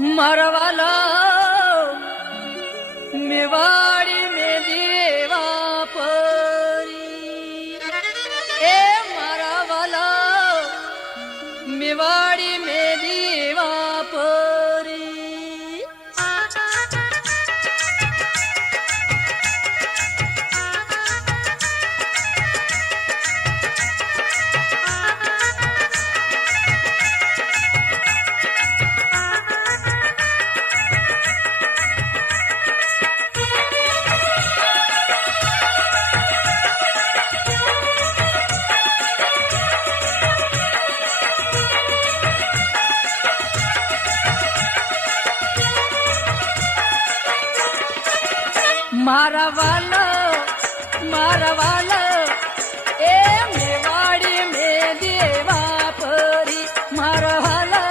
मरवाला मेवाड़ी में देवा परी ए मरवाला मेवाड़ी में देवा परी मारवाला ए मेवाड़ी में देवा परी मारवाला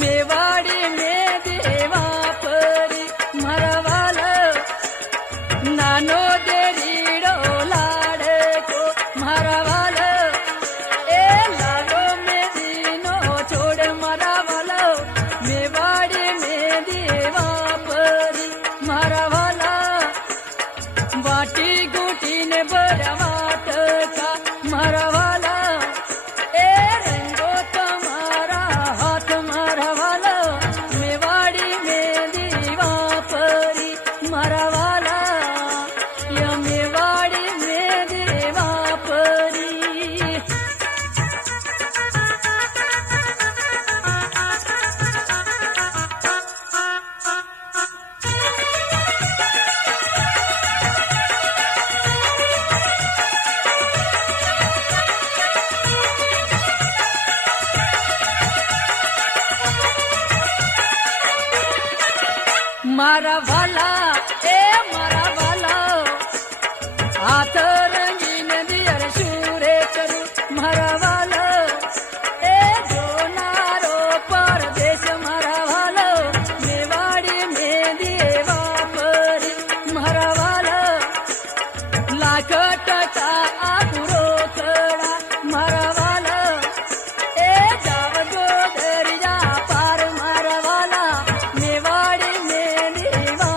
मेवाड़ी में देवा परी मारवाला नानो देरीड़ो लाड़को मारवाला ए लाडो में दीनो छोड़ मारवाला मेवाड़ी में देवा परी मारवाला वाटी गुटी ने बड़ा वाट का मरवाला ए रंगो तुम्हारा हाथ मरवाला मेवाड़ी में दीवा परी मरवाला या मेवाड़ी में देवा परी मरवाला ए मरवाला हाथ रंगीन दियर शूरे करू मरवाला ए जोनारो परदेश मरवाला मेवाड़ी में देवा परी मरवाला लाख टका आगुरो कड़ा मरवाला ए जाव गोदरिया पार मरवाला मेवाड़ी में देवा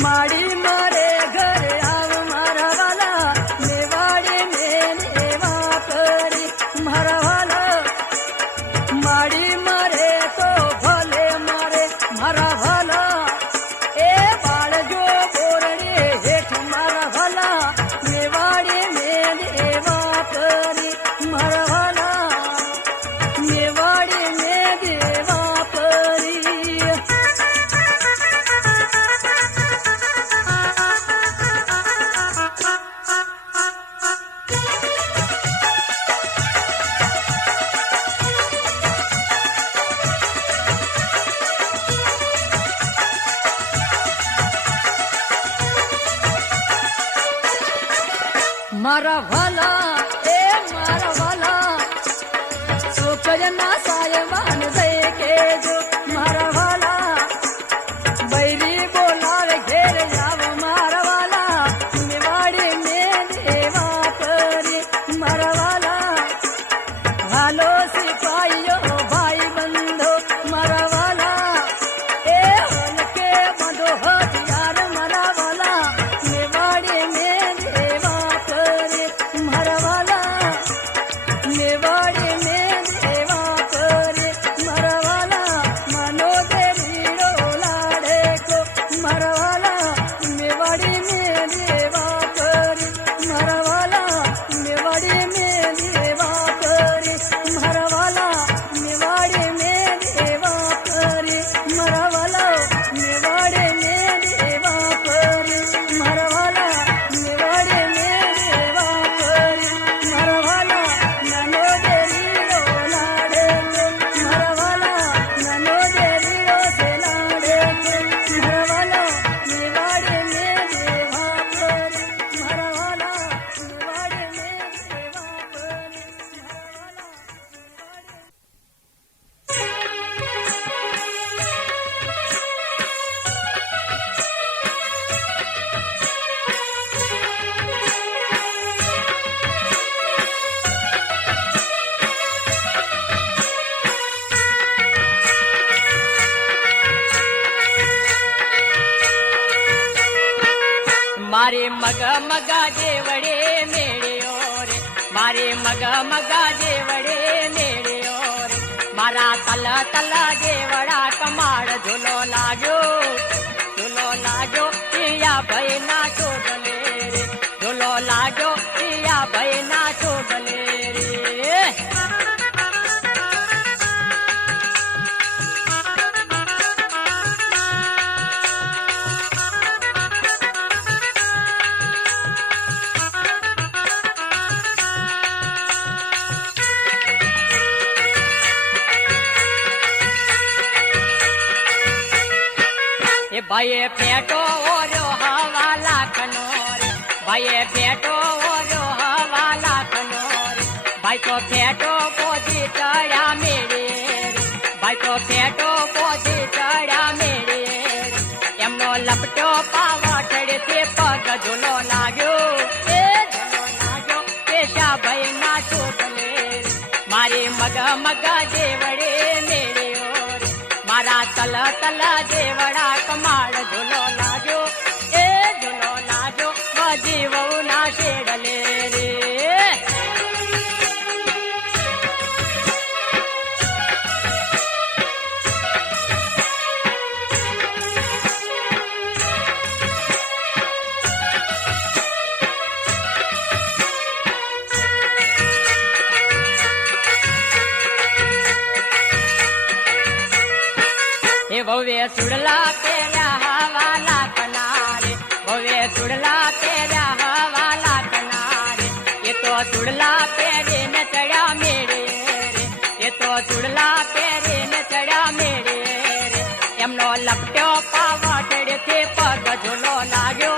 માડી મારે ઘરે આવ મારા વાલા મેવાડે મેં એવા કરી મારા વાલા માડી મારે તો ભલે મારે મારા વાલા એ બાળજો બોરડે હેઠ મારા વાલા મેવાડે મેં એવા કરી મારા વાલા મેવાડે મેં એવા કરી મારા વાલા એ મારા વાલા છોકરના સાયમાન દઈ કેજો મારા વાલા બૈરી બોલાવે ઘેર જાવ મારા વાલા મેવાડે મેં એવા કરી મારા વાલા હાલો સિપાહીઓ ભાઈ બંધો મારા વાલા એ હલકે બંધો હથિયાર મારા વાલા મેવાડે મેં એવા કરી મારા વાલા મેવાડે મેં એવા કરી મારા વાલા માનો દે રીડો લાડે કો મારા વાલા મેવાડે મેં એવા કરી મારા વાલા મેવાડે મેં એવા કરી મારા વાલા મેવાડે મેં એવા કરી મારા વાલા મેવાડે મેં એવા કરી મારા વાલા મેવાડે મેં એવા કરી મારા વાલા નાનો દે રીડો લાડે મારા વાલા નાનો દે રીડો તે લાડે મારા વાલા મેવાડે મેં એવા કરી મારા વાલા મેવાડે મેં એવા કરી મારા વાલા મારે મગ મગા જેવડે મેળ્યો રે મારે મગ મગા જેવડે મેળ્યો રે મારા તલ તલ જેવડા કમાડ ઝૂલો લાગ્યો પિયા ભાઈ ના છોડલે રે ઝૂલો લાગ્યો પિયા ભાઈ ના છોડલે રે ભાઈએ પેટો ઓર્યો હવા લાખનો રે ભાઈએ પેટો ઓર્યો હવા લાખનો રે ભાઈ તો પેટો પોધી ચડ્યા મેળે રે ભાઈ તો પેટો પોધી ચડ્યા મેળે રે એમનો લપટો પાવઠડે તે પગ ઝૂલો લાગ્યો પેશા ભાઈ ના છોડલે રે મારી મગ મગ જેવડે મેળ્યો રે મારા તલ તલ જેવડા કમાડ ઝૂલો લાગ્યો બજી વહુ ના શેડલે રે ભવે સુડલા પહેર્યા હવા લાખના રે ભવે સુડલા પહેર્યા હવા લાખના રે એ તો સુડલા પહેરીને ચડ્યા મેળે રે એ તો સુડલા પહેરીને ચડ્યા મેળે રે એમનો લપટ્યો પાવઠડે તે પગ ઝૂલો લાગ્યો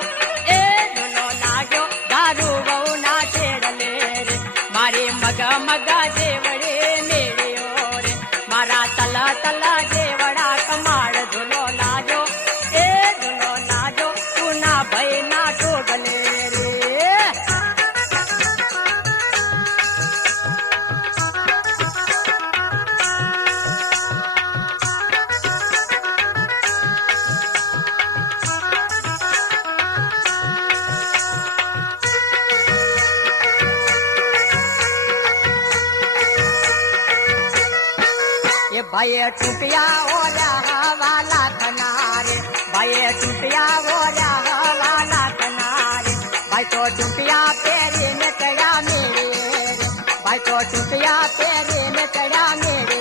દારૂ વહુ ના છેડલે રે મારી મગ મગ જેવડે મેળ્યો રે મારા તલ તલ જેવડા કમાડ ઝૂલો લાગ્યો તું ના ભય ના ઠોગલે રે ભાઈએ તૂટ્યા ઓર્યા વાલા થનારે, ભાઈએ તૂટ્યા ઓર્યા વાલા થનારે, ભાઈ તો તૂટ્યા પહેરીને ચડ્યા મેળે, ભાઈ તો તૂટ્યા પહેરીને ચડ્યા મેળે,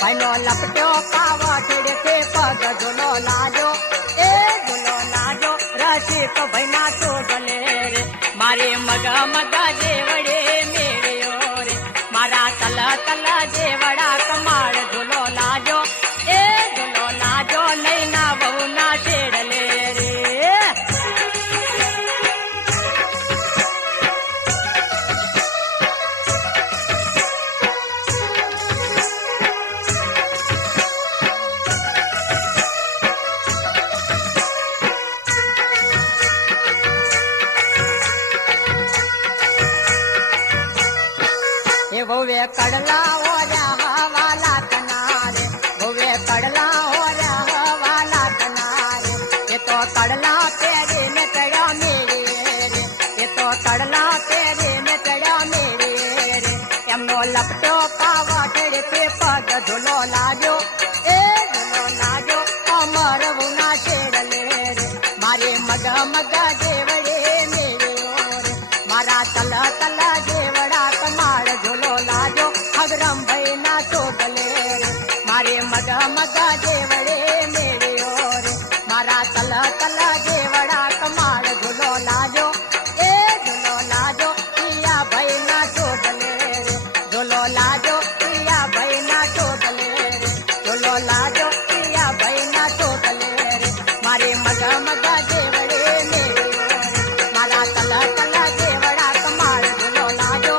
ભાઈ નો લપટ્યો પાવઠ કે પગ ઝૂલો લાજો, એ ઝૂલો લાજો રસિક ભાઈ ના તો ગલે રે, મારે મગ મગ જેવડે મેળ્યો રે, મારા તલ તલ જેવડા કમાડ ઝૂલો લાજો, એ ઝૂલો લાજો નહીં ના બહુ ના શેડલે રે. ભવે કડલા ઓર્યા વાલા કનારે, ભવે કડલા ઓર્યા વાલા કનારે, એ તો કડલા પહેરીને ચડ્યા મેળે રે, એ તો કડલા પહેરીને ચડ્યા મેળે રે, એમનો લપટો પાવઠ તે પગ ઝૂલો લાજો, એ ઝૂલો લાજો અમર ઉના શેડલે રે, મારે મગ મગ જેવડે મેળ્યો રે, મારા તલ તલ જેવડા કમાડ ઝૂલો લાજો, અગરમ ભાઈ ના ચોગલે રે, મારે મગ મગ જેવડે મેળ્યો રે, મારા તલ તલ જેવડા કમાડ ઝૂલો લાજો, એ ઝૂલો લાજો પિયા ભાઈ ના ચોગલે રે, ઝૂલો લાજો પિયા ભાઈ ના ચોગલે રે, ઝૂલો લાજો પિયા ભાઈ ના ચોગલે રે, મારે મગ મગ જેવડે મેળ્યો રે, મારા તલ તલ જેવડા કમાડ ઝૂલો લાજો,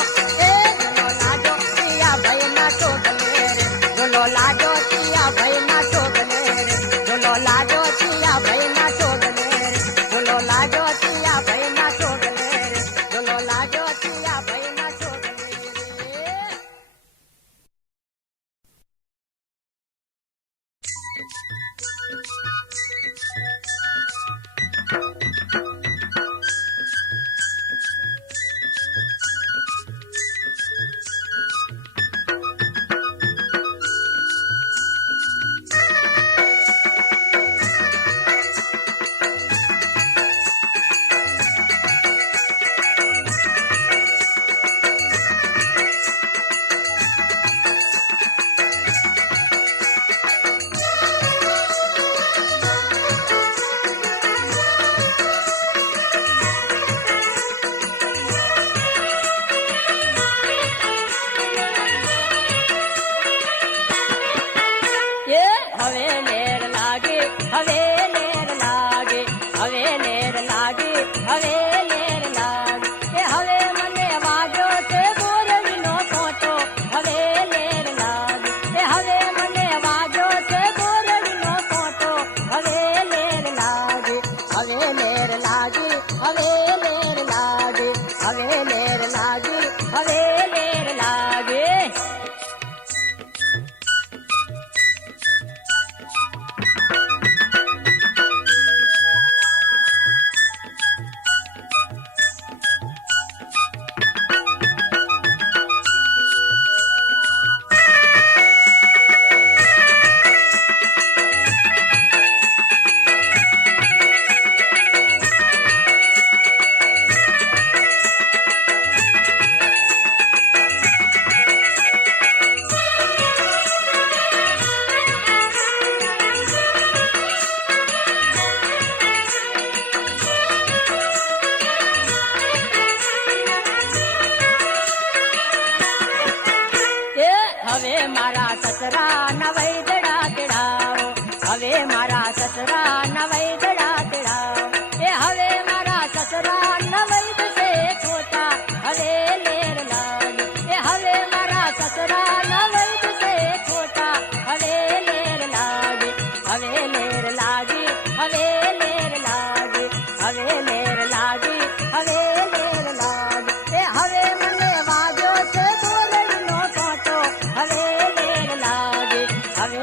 એ ઝૂલો લાજો પિયા ભાઈ ના ચોગલે રે, ઝૂલો લાજો પિયા ભાઈ ના ચોગલે રે, ઝૂલો લાજો પિયા ભાઈ ના ચોગલે રે, ઝૂલો લાજો પિયા ભાઈ ના ચોગલે રે, ઝૂલો લાજો પિયા ભાઈ ના ચોગલે રે. હવે લેર લાગે, હવે લેર લાગે, હવે લેર લાગે, હવે લેર લાગે, કે હવે મને વાજો છે બોરડીનો કોટો, હવે લેર લાગે, કે હવે મને વાજો છે બોરડીનો કોટો, હવે લેર લાગે, હવે લેર લાગે, હવે લેર લાગે, હવે લેર લાગે, હવે લેર લાગે. હવે મારા સસરા નવઈ દડા તેડાવો, હવે મારા સસરા નવઈ દડા તેડાવો, એ હવે મારા સસરા નવઈ દસે ખોટા, હવે લેર લાગે, એ હવે મારા સસરા નવઈ દસે ખોટા, હવે લેર લાગે, હવે લેર લાગે, હવે લેર લાગે, હવે લેર લાગે, હવે લેર લાગે, એ હવે મને વાજો છે બોરડીનો કોટો, હવે લેર લાગે, હવે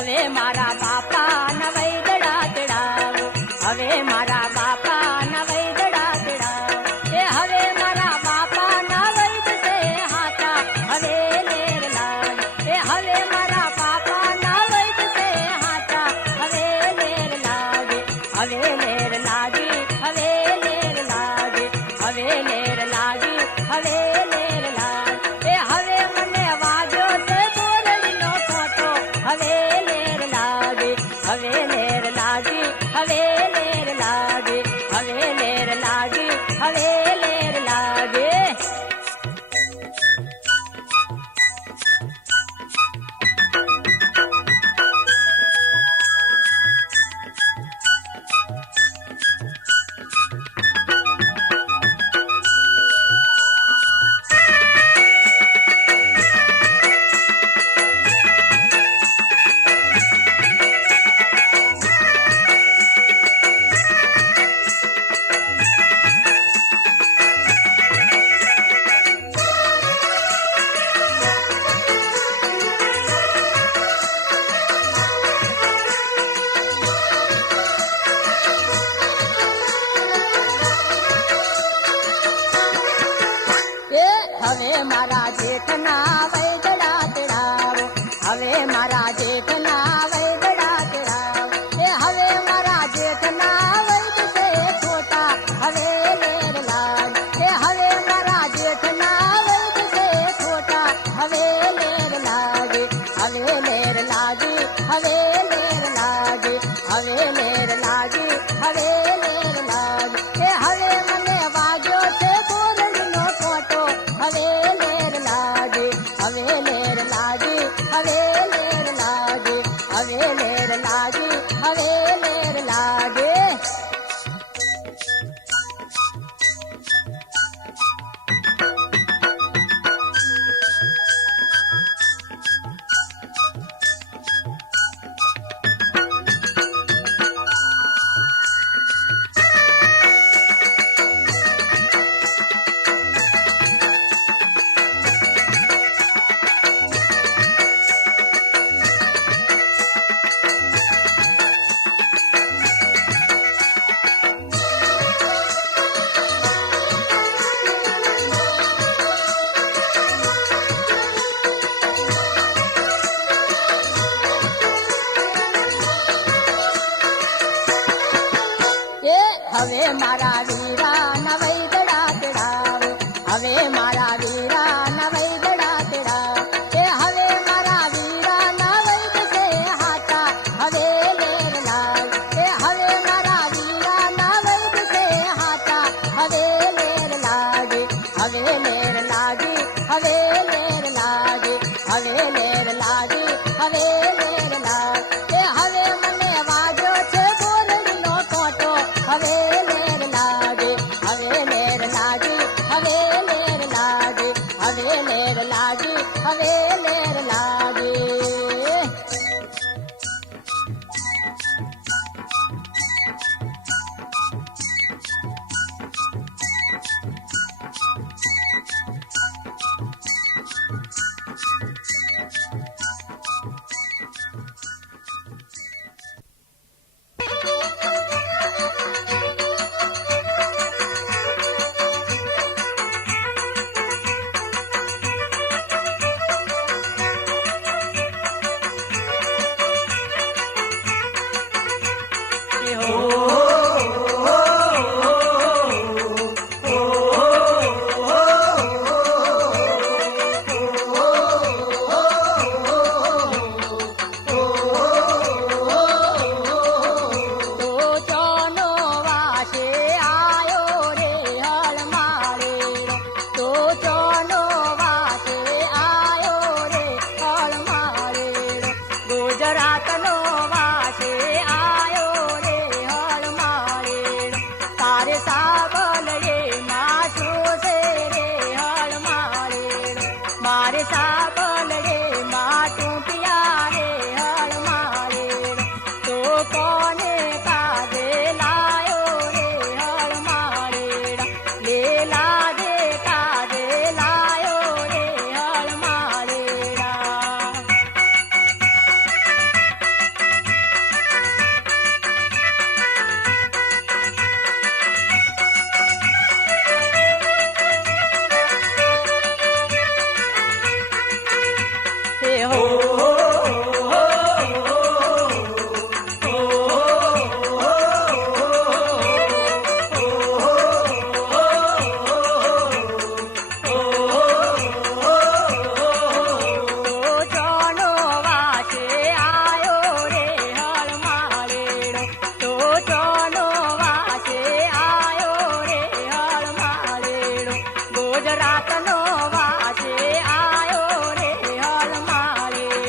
હવે મારા બાપા ના વૈદડા તેડાવો હવે મારા બાપા ના વૈદડા તેડાવો એ હવે મારા બાપા ના વૈદ છે હાચા હવે લેર લાગે એ હવે મારા બાપા ના વૈદ છે હાચા હવે લેર લાગે હવે લેર લાગી હવે લેર લાગે હવે લેર લાગી હવે લેર લાગે એ હવે મને વાગ્યો છે બોરડીનો ફોટો હવે લેર લાગે હવે લેર લાગી હવે લેર લાગે હવે લેર લાગી હવે લેર લાગે હવે મારા જેઠના વૈદડા તેડાવો હવે મારા જેઠના વૈદડા તેડાવો એ હવે મારા જેઠના વૈદ છે ખોટા હવે લેર લાગે એ હવે મારા જેઠના વૈદ છે ખોટા હવે લેર લાગે હવે લેર લાગી હવે લેર લાગે હવે લેર લાગી હવે લેર લાગે એ હવે મને વાગ્યો છે બોરડીનો ફોટો હવે લેર લાગે હવે લેર લાગી હવે લેર લાગે હવે લેર લાગી હવે લેર લાગે હવે મારા વીરા ના વૈદડા તેડાવો હવે મારા વીરા ના વૈદડા તેડાવો એ હવે મારા વીરા ના વૈદ છે હાચા હવે લેર લાગે એ હવે મારા વીરા ના વૈદ છે હાચા હવે લેર લાગે હવે લેર લાગી હવે લેર લાગે હવે લેર લાગી હવે લેર લાગે એ હવે મને વાગ્યો છે બોરડીનો ફોટો હવે લેર લાગે હવે લેર લાગી હવે લેર લાગે હવે લેર લાગી હવે લેર લાગે હો ગુજરાતનો વાસે આયો રે હળમાળે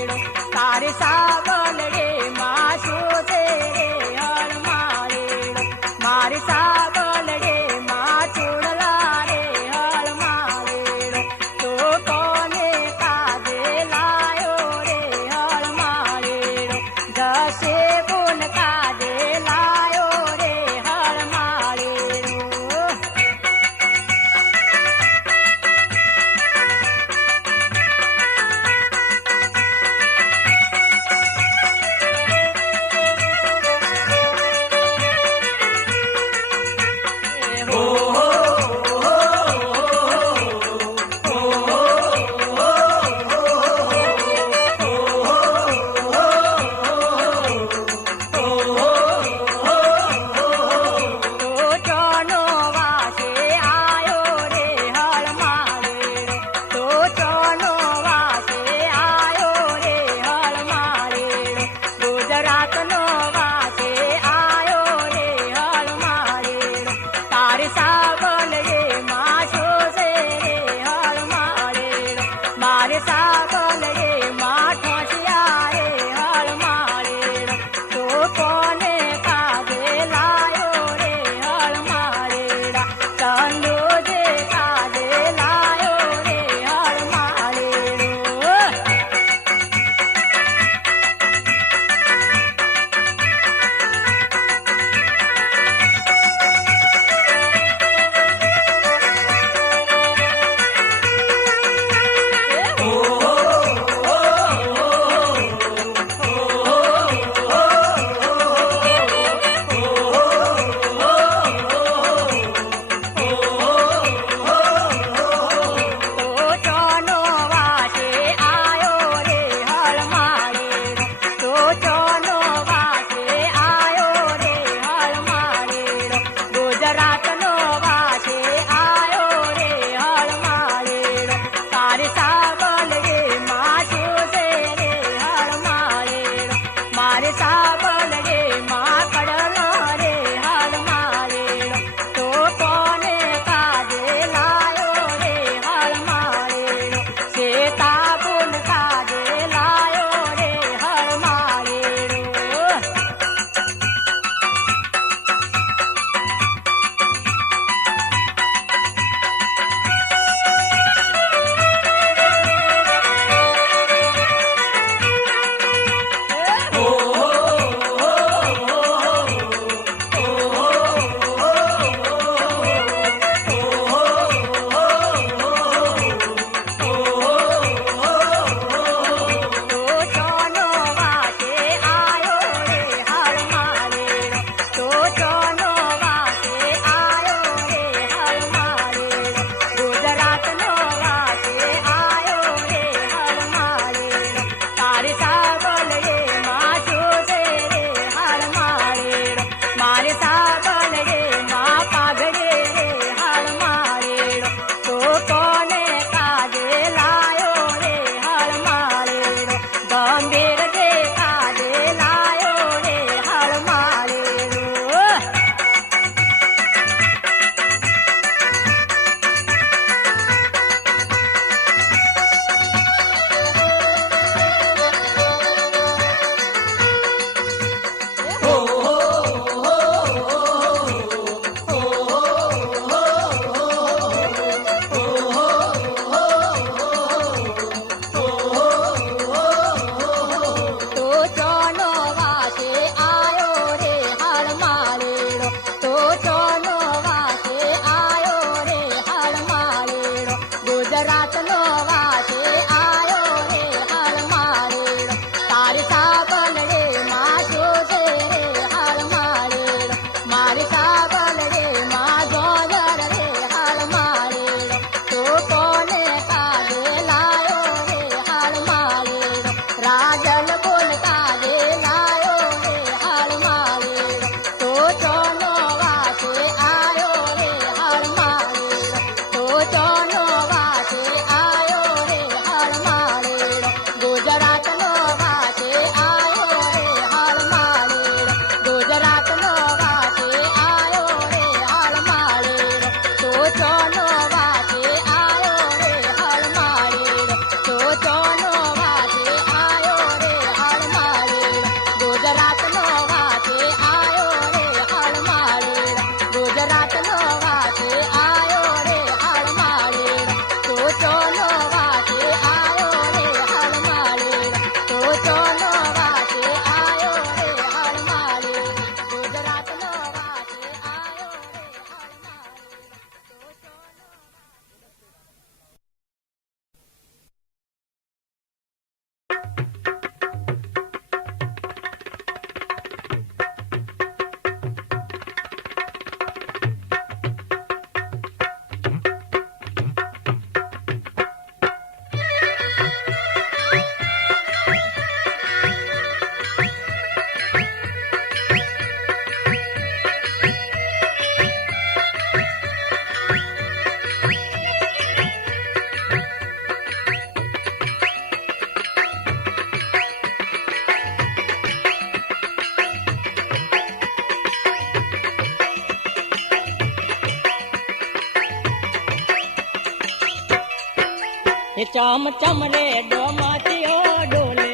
એ ચામ ચમરે ડોમાતીઓ ડોલે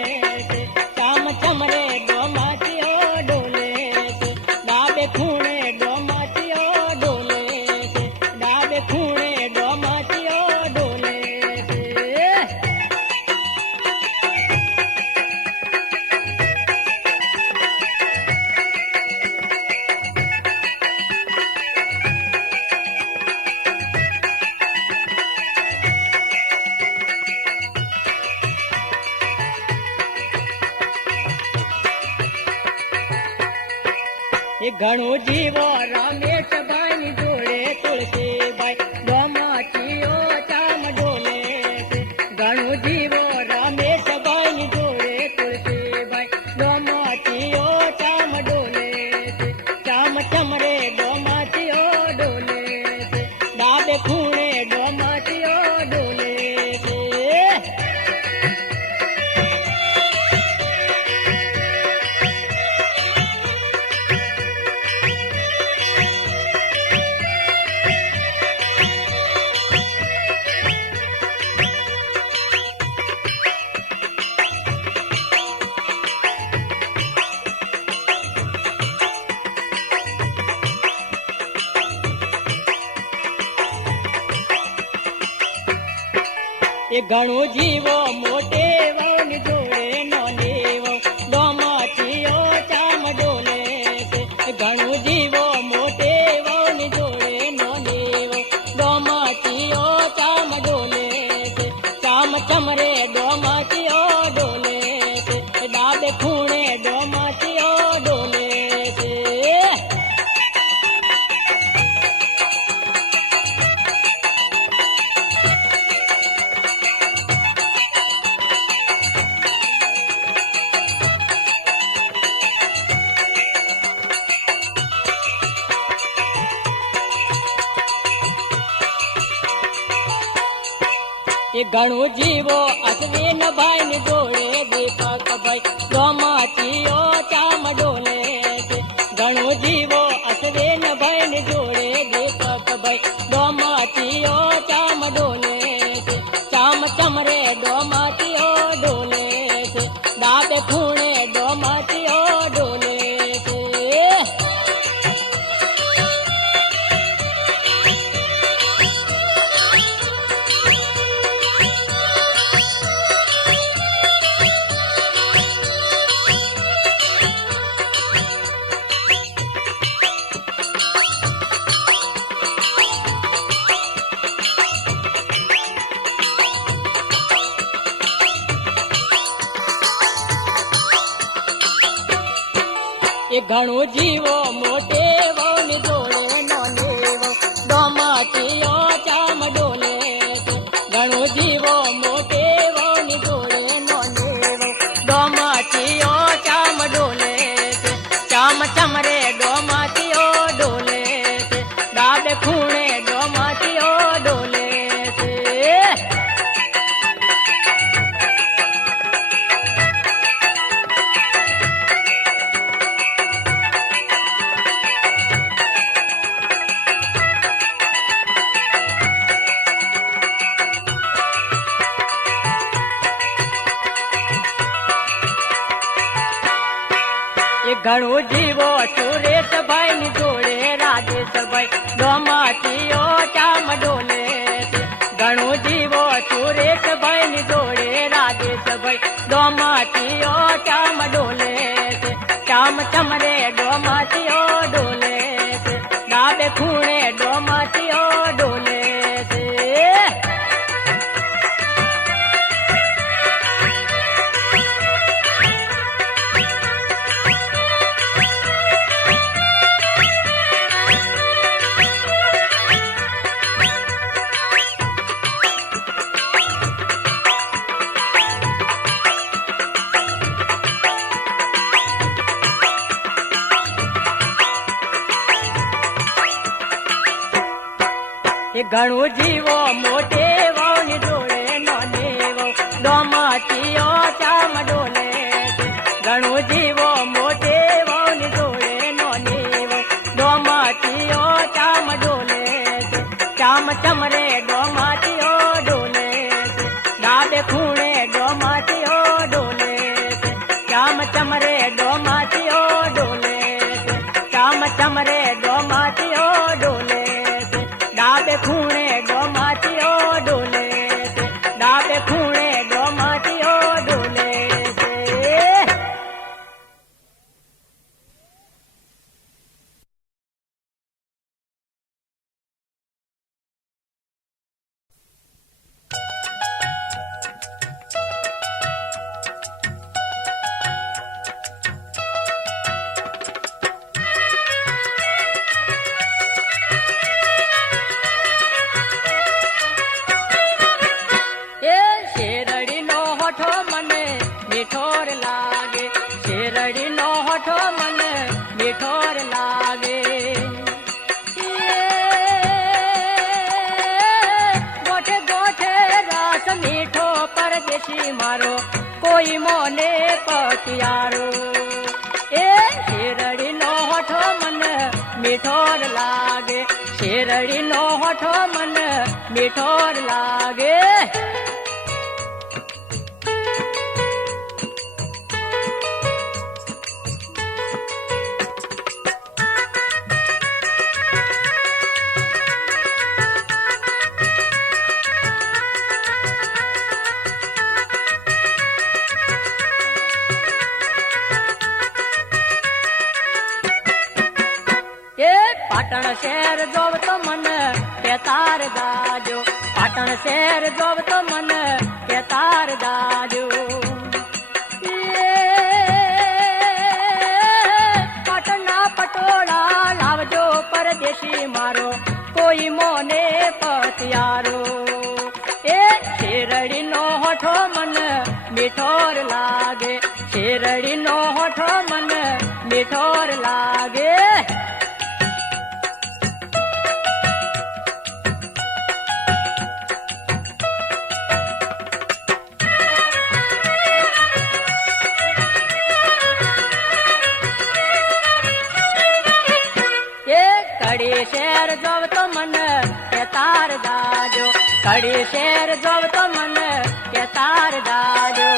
છે, ચામ ચમરે ડોમાતીઓ ડોલે છે, ડાબે ખૂણે ડોમાતીઓ ડોલે છે, ડાબે ખૂણે ડોમાતીઓ ડોલે છે. એ ઘણું જીવો રમેશભાઈ ની જોડે તુલસીભાઈ ડોમાટીઓ ચામ ડોલે છે, ઘણું જીવો રમેશભાઈ ની જોડે તુલસીભાઈ ડોમાટીઓ ચામ ડોલે છે, ચામ ચમરે ડોમાટીઓ ડોલે છે, ડાબે ખૂણે ડોમાટીઓ ડોલે છે. એ ઘણું જીવો મોટે વન જોડે નોને વહુ ડોમાટીઓ ચામ ડોલે છે, ઘણું જીવો મોટે વન જોડે નોને વહુ ડોમાટીઓ ચામ ડોલે છે, ચામ ચમરે ડોમાટીઓ ડોલે છે, ડાબે ખૂણે ડોમાટીઓ ડોલે છે. એ ઘણું જીવો અશ્વિન ભાઈ ની જોડે દીપક ભાઈ ડોમાટીઓ ચામ ડોલે છે, ઘણું જીવો અશ્વિન ભાઈ ની જોડે દીપક ભાઈ ડોમાટીઓ ચામ ડોલે છે, ચામ ચમરે ડોમાટીઓ ડોલે છે, ડાબે ખૂણે ડોમાટીઓ ડોલે છે. એ ઘણું જીવો મોટે વહુ જોડે નોને વહુ ડોમાટીઓ ચામ ડોલે છે, ઘણું જીવો મોટે વહુ જોડે નોને વહુ ડોમાટીઓ ચામ ડોલે છે, ચામ ચમરે ડોમાટીઓ ડોલે છે, ડાબે ખૂણે ડોમાટીઓ ડોલે છે. એ ઘણું જીવો સુરેશભાઈ ની જોડે રાજેશભાઈ ડોમાટીઓ ચામ ડોલે છે, ઘણું જીવો સુરેશભાઈ ની જોડે રાજેશભાઈ ડોમાટીઓ ચામ ડોલે છે, ચામ ચમરે ડોમાટીઓ ડોલે છે, ડાબે ખૂણે ડોમાટીઓ ડોલે છે. એ ઘણું જીવો મોટે વહુ ની જોડે નોને વહુ ડોમાટીઓ ચામ ડોલે છે, ઘણું જીવો મોટે વહુ ની જોડે નોને વહુ ડોમાટીઓ ચામ ડોલે છે, ચામ ચમરે ડોમાટીઓ ડોલે છે, डोले से श्याम चमरे डोमाचियो डोले से श्याम चमरे डोमाचियो डोले से डाबे खूणे डोमाचियो डोले से डाबे खूणे डोमाचियो डोले से એ શેરડીનો હોઠો મને મીઠોર લાગે શેરડીનો હોઠો મને મીઠોર લાગે ગોઠે ગોઠે રસ મીઠો પરદેશી મારો કોઈ મોને પતિયારો એ શેરડીનો હોઠો મને મીઠોર લાગે શેરડીનો હોઠો મને મીઠોર લાગે એ પાટણ શહેર જોવ તો મને કેતાર દાજો પાટણ શહેર જોવ તો મને કેતાર દાજો પાટણના પટોળા લાવજો પરદેશી મારો કોઈ મોને પતિયારો એ શેરડીનો હોઠો મને મીઠોર લાગે શેરડીનો હોઠો મને મીઠોર લાગે કડી શેર જોવ તો મને કેતાર દાજો કડી શેર જોવ તો મને કેતાર દાજો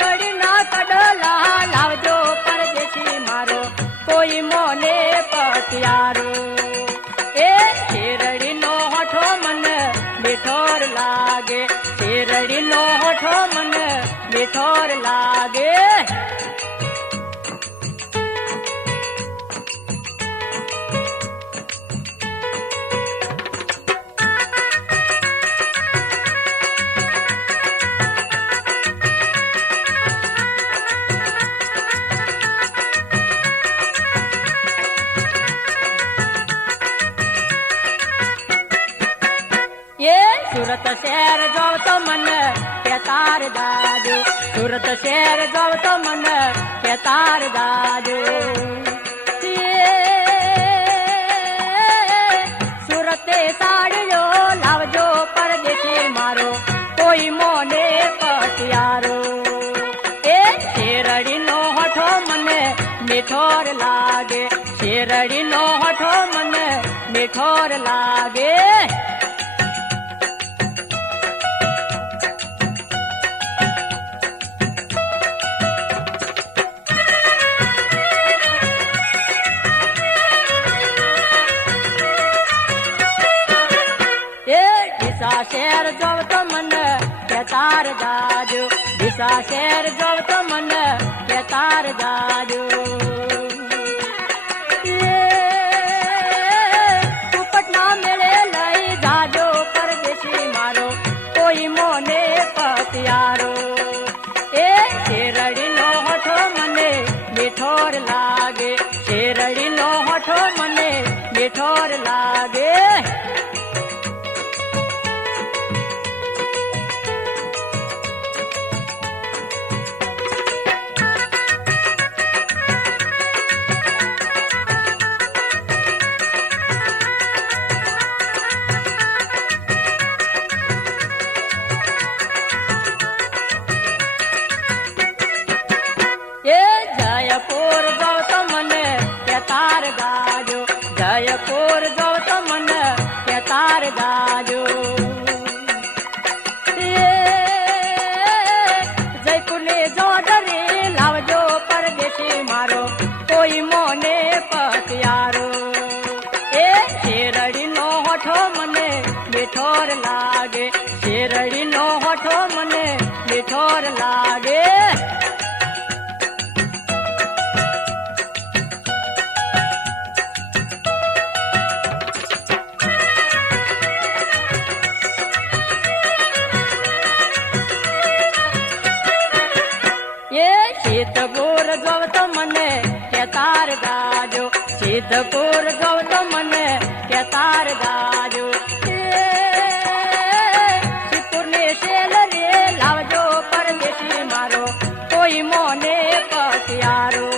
કડી ના કડલા લાવજો પરદેશી મારો કોઈ મોને પતિયારો એ શેરડીનો હોઠો મને મીઠોર લાગે શેરડીનો હોઠો મને મીઠોર લાગે સુરત શહેર જોવ તો મને કેતાર દાજો સુરત શહેર જોવ તો મને કેતાર દાજો સુરતે સાડીઓ લાવજો પરદેશી મારો કોઈ મોને પતિયારો એ શેરડીનો હોઠો મને મીઠોર લાગે શેરડીનો હોઠો મને મીઠોર લાગે દિશા શેર જોવ તો મને કેતાર દાજો દિશા શેર જોવ તો મને કેતાર દાજો ઉપટના મેળે લઈ જાજો પરદેશી મારો કોઈ મોને પતિયારો એ શેરડીનો હોઠો મને મીઠોર લાગે શેરડીનો હોઠો મને મીઠોર લાગે શેરડીનો હોઠો મને મીઠોર લાગે. સિદ્ધપુર ગૌ તો મને કે તાર ગાજો, સિદ્ધપુર ગૌ તો મને કે તાર ગાજો. સિદ્ધપુર ને શેલ રે લાવજો પરદેશી મારો કોઈ મોને પતિયારો.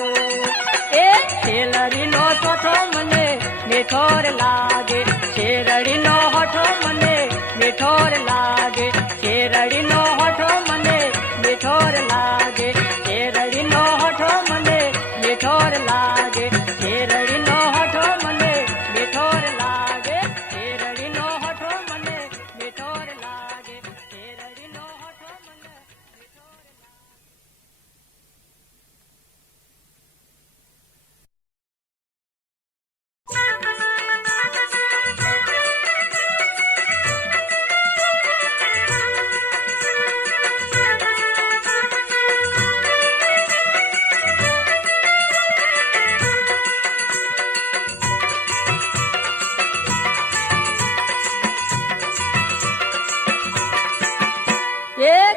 એ શેલરીનો ચોથો મને મીઠોર લાગે, શેરડીનો હોઠો મને મીઠોર લાગે, શેરડીનો હોઠો મને મીઠોર લાગે, શેરડીનો હોઠો મને મીઠોર લાગે, શેરડીનો હોઠો મને મીઠોર લાગે, શેરડીનો હોઠો મને મીઠોર લાગે, શેરડીનો હોઠો મને મીઠોર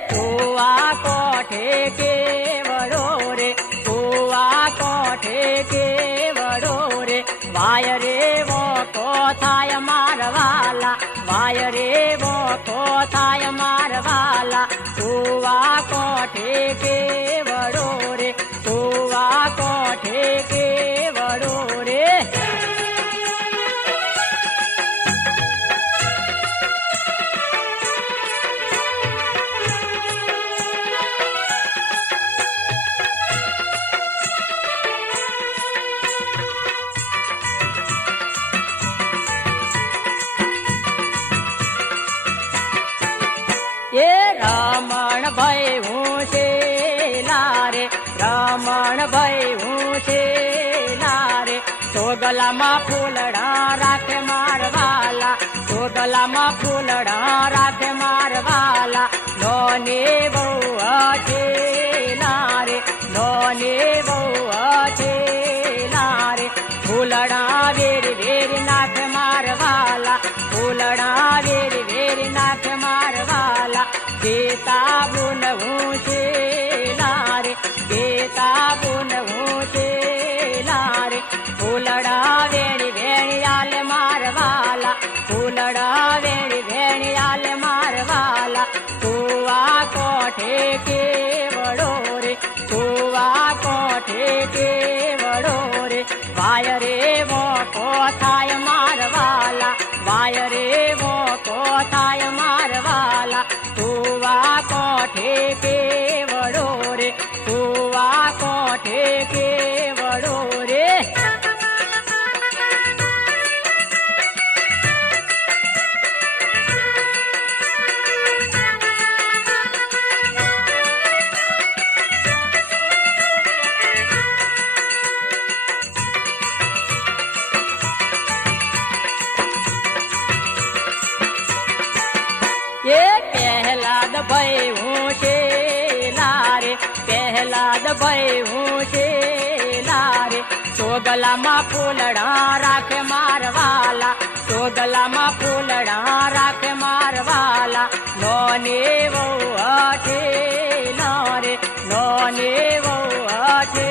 કુવા કોઠે કેવડો રે, કુવા કોઠે કેવડો રે, વાય રે વોકો થાય મારવાલા, વાય રે વોકો થાય મારવાલા. કુવા કોઠે કેવડો રે, કુવા કોઠે કેવડો રે. એ રમણ ભાઈ હું છે લારે, રમણ ભાઈ હું છે લારે. સોગલામાં ફૂલડા રાખે મારવાલા, સોગલામાં ફૂલડા રાખે મારવાલા. નોને બહુ છે લારે, નોને બહુ છે લારે. ફૂલડા વેરી વેરી નાખે મારવાલા, ફૂલડા વેરી વેરી નાખે મારવાલા. બેતા બુન હું છે લારે, બેતા બુન હું છે લારે. ફૂલડા વેણી વેણી આલે મારવાલા, ફૂલડા વેણી વેણી આલે મારવાલા. કુવા કોઠે કેવડો રે, કુવા કોઠે કેવડો રે, વાય રે વોકો થાય મારવાલા, વાય રે વોકો થાય મારવાલા. કુવા કોઠે કેવડો રે, કુવા કોઠે કેવડો રે. એ પહેલાદ ભાઈ હું છે લારે, પહેલાદ ભાઈ હું છે લારે. સોગલામાં ફૂલડા રાખે મારવાલા, સોગલામાં ફૂલડા રાખે મારવાલા. નોને બહુ છે લારે, નોને બહુ છે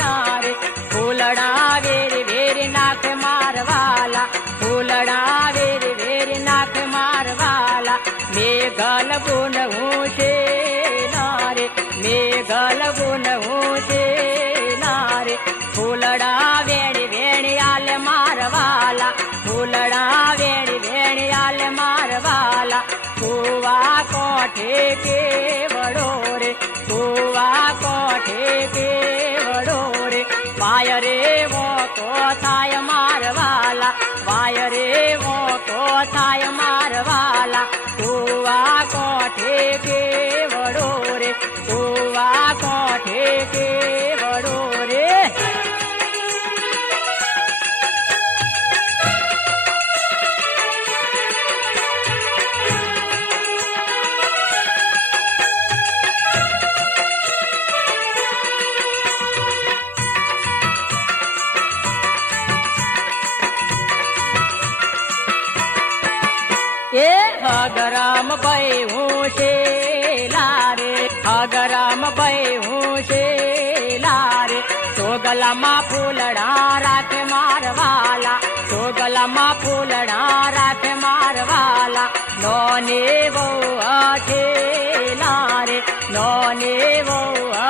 લારે. ફૂલડા વેરી વેરી નાખે મારવાલા, ફૂલડા વેરી વેરી નાખે મારવાલા. મેઘલ ગુણ હું છે લારે, મેઘલ ગુણ હું છે લારે. ફૂલડા વેણી વેણી આલે મારવાલા, ફૂલડા વેણી વેણી આલે મારવાલા. કુવા કોઠે કેવડો રે, કુવા કોઠે કેવડો રે, વાય રે વોકો થાય મારવાલા, વાય રે વોકો થાય મારવાલા. કુવા કોઠે કેવડો રે, કુવા કોઠે કેવડો રે. હું શેલા રે અગરમ ભાઈ હું શેલા રે સોગલામાં ફૂલડા રાખે મારવાલા સોગલામાં ફૂલડા રાખે મારવાલા નોને બહુ અઠેલા રે નોને બહુ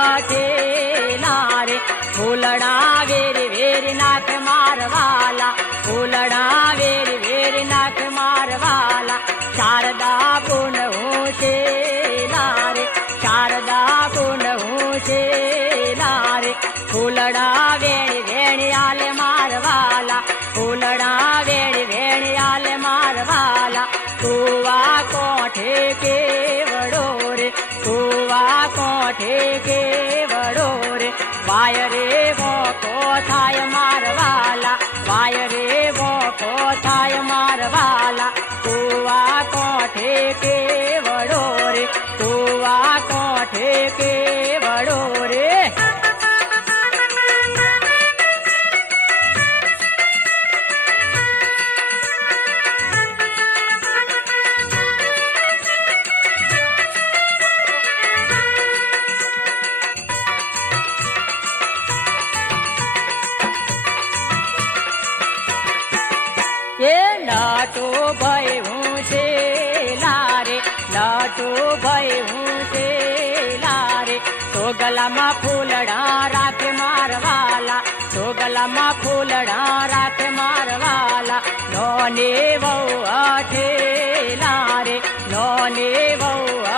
અઠેલા રે ફૂલડા વેરી વેરી નાખ મારવાલા ફૂલડા વેરી વેરી નાખ મારવાલા શારદા ગુણ હું શેલા રે શારદા ગુણ હું શેલા રે ફૂલડા વેણી વેણી આલે મારવાલા ફૂલડા વેણી વેણી આલે મારવાલા કુવા કોઠે કેવડો રે કુવા કોઠે કેવડો રે વાય રે વોકો થાય મારવાલા વાય રે વોકો થાય મારવાલા કુવા કોઠે કેવડો રે કુવા કોઠે કેવડો રે એ લાટો ભાઈ હું શેલા રે લાટો ભાઈ હું શેલા રે સોગલામાં ફૂલડા રાખે મારવાલા સોગલામાં ફૂલડા રાખે મારવાલા નોને બહુ અઠેલા રે નોને બહુ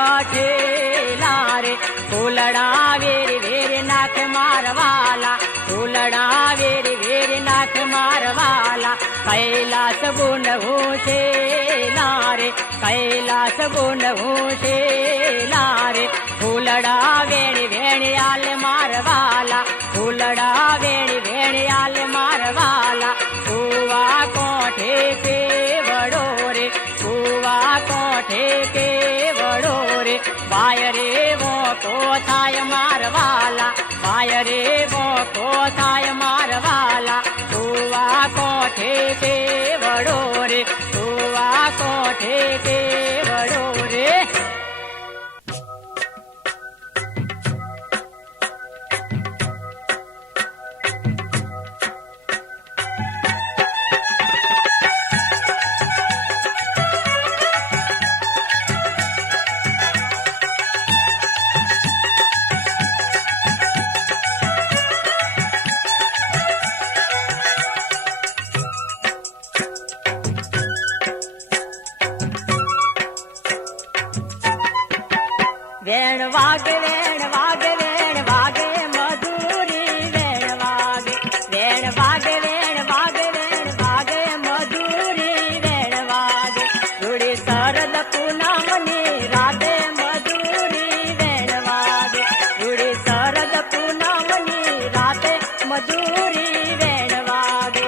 અઠેલા રે ફૂલડા વેરી વેરી નાખ મારવાલા ફૂલડા વેરી વેરી નાખ મારવાલા કૈલાસ ગુણ હું શેલા રે કૈલાસ ગુણ હું શેલા રે ફૂલડા વેણી વેણી આલે મારવાલા ફૂલડા વેણી વેણી આલે મારવાલા કુવા કોઠે કેવડો રે કુવા કોઠે કેવડો રે વાય રે વોકો થાય મારવાલા વાય રે વોકો થાય મારવાલા કુવા કોઠે કેવડો રે કુવા કોઠે કેવડો રે વેણ વાગે વેણ વાગે વેણ વાગે મધુરી વેણ વાગે વેણ વાગે વેણ વાગે વેણ વાગે મધુરી વેણ વાગે રૂડી શરદ પૂનમની રાતે મધુરી વેણ વાગે રૂડી શરદ પૂનમની રાતે મધુરી વેણ વાગે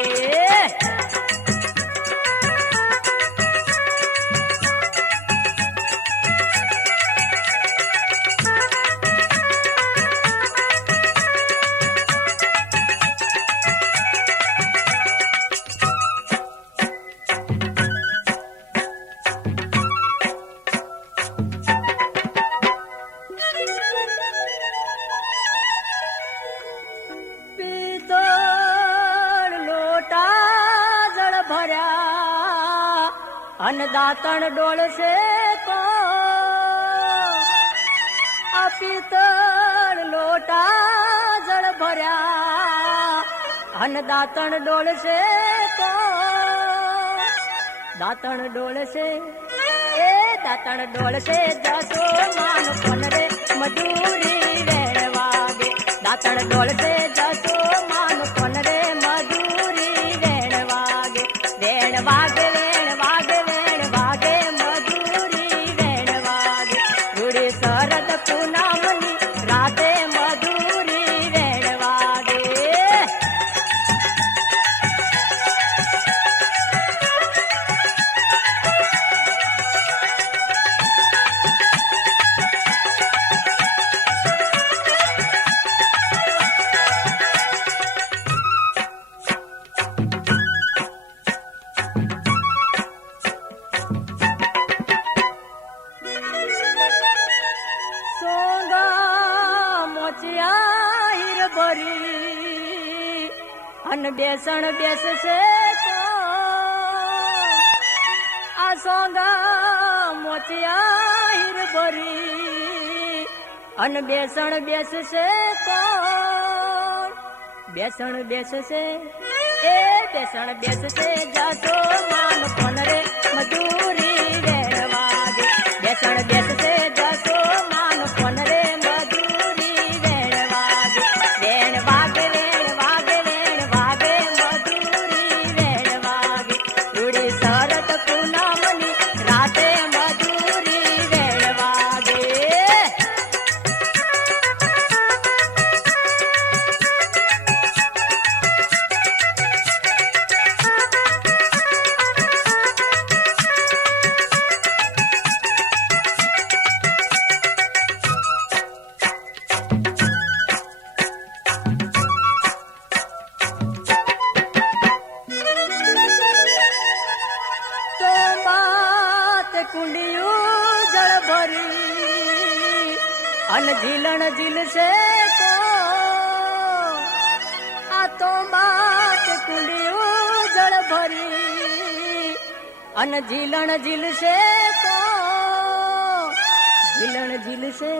અન્નદાતણ ડોળશે તો આ પિત્તળ લોટા જળ ભર્યા અન્નદાતણ ડોળશે તો દાતણ ડોળશે એ દાતણ ડોળશે જશો માન કોન રે મધુરી વેણ વાગે દાતણ ડોળશે જશો માન કોન રે મધુરી વેણ વાગે વેણ વાગે શરદ પૂનમની રાતે મધુરી વેણ વાગે મોચિયા હીર ભરી અન બેસણ બેસશે તો આ સોંગા મોચિયા હીર ભરી અન બેસણ બેસશે તો બેસણ બેસશે એ બેસણ બેસશે જાતો માન કોન રે મજૂરી વેણવાગે બેસણ બેસશે જાતો માન કોન રે મજૂરી વેણવાગે વેણવાગે વેણવાગે વેણવાગે મજૂરી વેણવાગે રૂડી શરત પૂનમની રાતે મજૂરી વેણવાગે કુંડિયું જળ ભરી અન ઝીલણ ઝીલશે તો આ તો બાત કુંડિયું જળ ભરી અન ઝીલણ ઝીલશે તો ઝીલણ ઝીલશે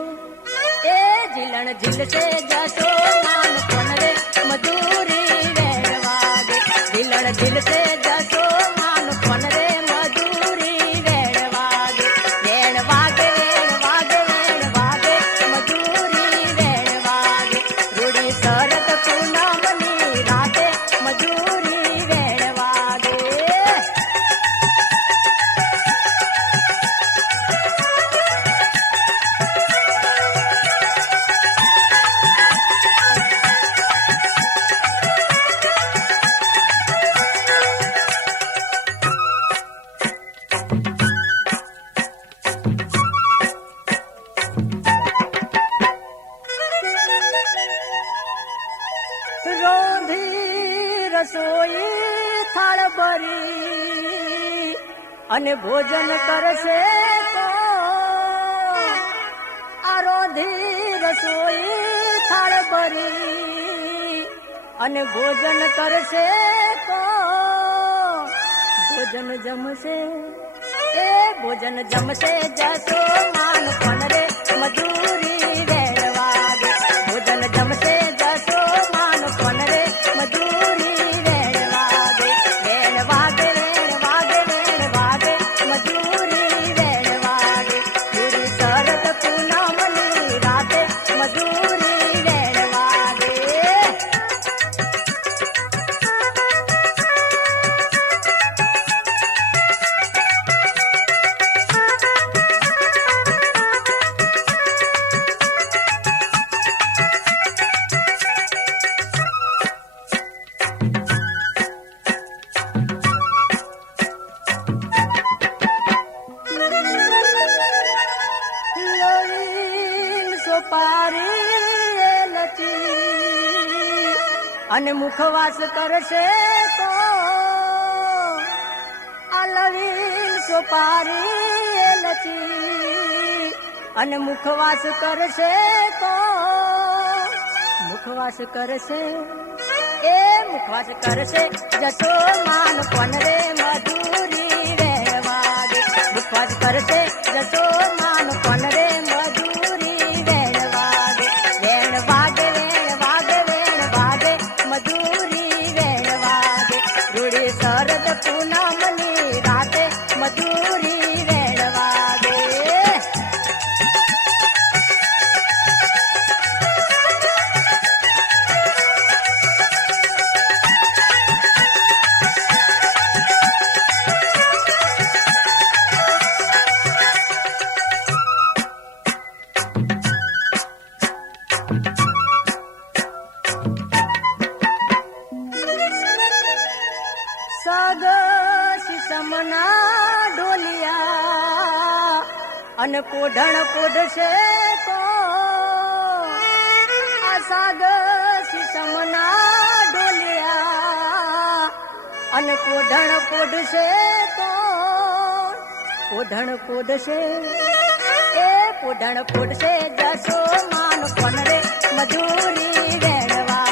એ ઝીલણ ઝીલશે જશો માન કોન રે મજૂરી વેણવાગે ઝીલણ ઝીલશે જશો માન કોન રે રોંધી રસોઈ થાળ ભરી અને ભોજન કરશે તો આ રોંધી રસોઈ થાળ ભરી અને ભોજન કરશે તો ભોજન જમશે એ ભોજન જમશે જશો માન કોન રે મજૂરી વેણવાગે ભોજન જમશે જશો માન કોન રે મજૂરી વેણવાગે વેણવાગે વેણવાગે વેણવાગે મજૂરી વેણવાગે પૂરી શરત પૂનમની રાતે મજૂરી વેણવાગે સોપારી લચી અને મુખવાસ કરશે તો આ લવીલ સોપારી લચી અને મુખવાસ કરશે તો મુખવાસ કરશે એ મુખવાસ કરશે જશો માન કોન રે મજૂરી વેણવાગે મુખવાસ કરશે જશો માન કોન રે મજૂરી વેણવાગે વેણવાગે વેણવાગે વેણવાગે મજૂરી વેણવાગે રૂડી શરદ પૂનમની રાતે મજૂરી વેણવાગે સમના ઢોલિયા અને કોઢણ કોઢશે તો આ સાગ સમના ઢોલિયા અને કોઢણ કોઢશે તો કોઢણ કોઢશે એ ઉઢણ ફૂટશે જશો માન કોણ રે મધુરી વેણવા